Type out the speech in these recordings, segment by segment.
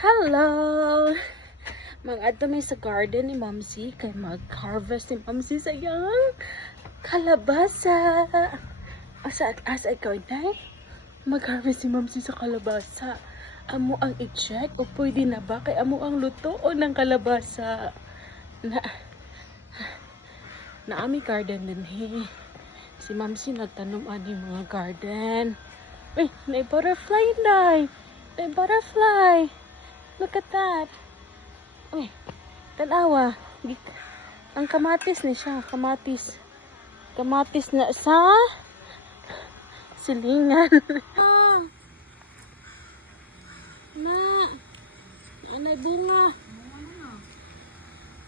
Hello! Mag-adto mi sa garden ni Mamsi kay mag-harvest ni Mamsi sa iyang kalabasa. Asa ikaw nay? Mag-harvest ni Mamsi sa kalabasa. Amo ang i-check o pwede na ba kay amo ang lutoon ng kalabasa. Na ami garden din Si Mamsi nagtanom ani mga garden. Uy, may butterfly nay. May butterfly. Look at that. Uy, tanawa. Ang kamatis ni siya. Kamatis. Kamatis na sa silingan. Anay bunga.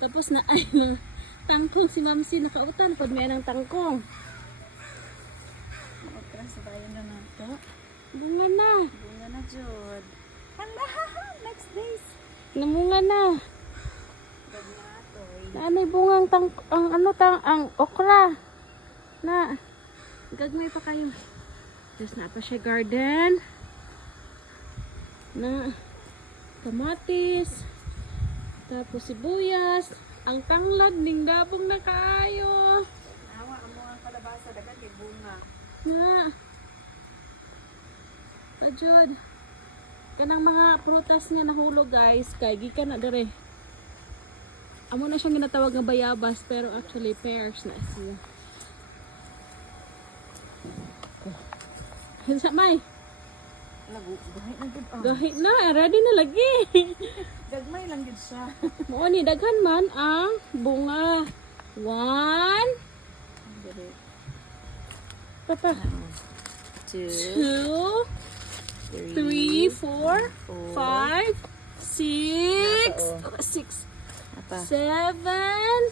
Tapos na ay mga tangkong si Mamsi nakautan. Pag may ng tangkong. Sa bayan na nato. Bunga na. Bunga na jud. Hala, next days. Namunga na. Gag na to. Anay bungang ang okra. Na. Gagmay pa kayo. Tapos na pa siya garden. Na. Kamatis. Tapos sibuyas. Ang tanglad ning dabong na kaayo. Nawa amo ang kalabasa dagan kay bunga. Na. Pajud. Kanang mga prutas niya nahulog guys. Kay gikan na dere. Amo na siyang ginatawag nga bayabas pero actually pears na siya. Hinsa may? Lagu, gahi na gud. Gahi na, ready na lagi. Gagmay lang gud siya. Mo ni daghan man ang bunga. 1 Dire. Papa. 2 2 3 4 5 6 6 Apa? 7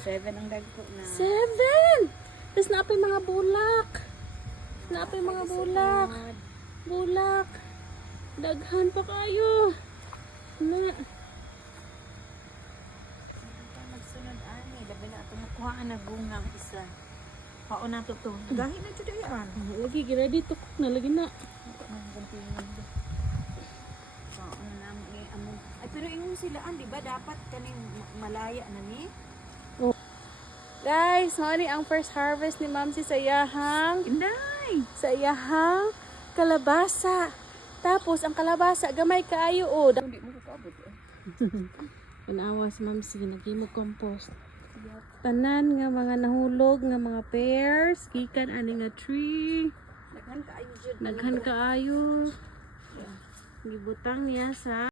7 ang dagko na. 7. Tapos napay mga bulak. Napay mga bulak. Bulak. Daghan pa kayo. Na. Magsunod ani, labi na ato makuha na bunga ang isa. Pao na to to. Gahi na jud yan. Lagi ready to cook na lagi na. Ay, pero ingon sila, di ba dapat kaning malaya na ni? Guys, mali ang first harvest ni Mamsi sa iyahang Inday! sa iyahang kalabasa. Tapos ang kalabasa gamay kaayo o. Hindi mo ko kaabot eh. Panawa si Mamsi nagimo compost. Tanan nga mga nahulog nga mga pears, gikan ani nga tree. Daghan kaayo jud. Naghan kaayo. Gibutang niya sa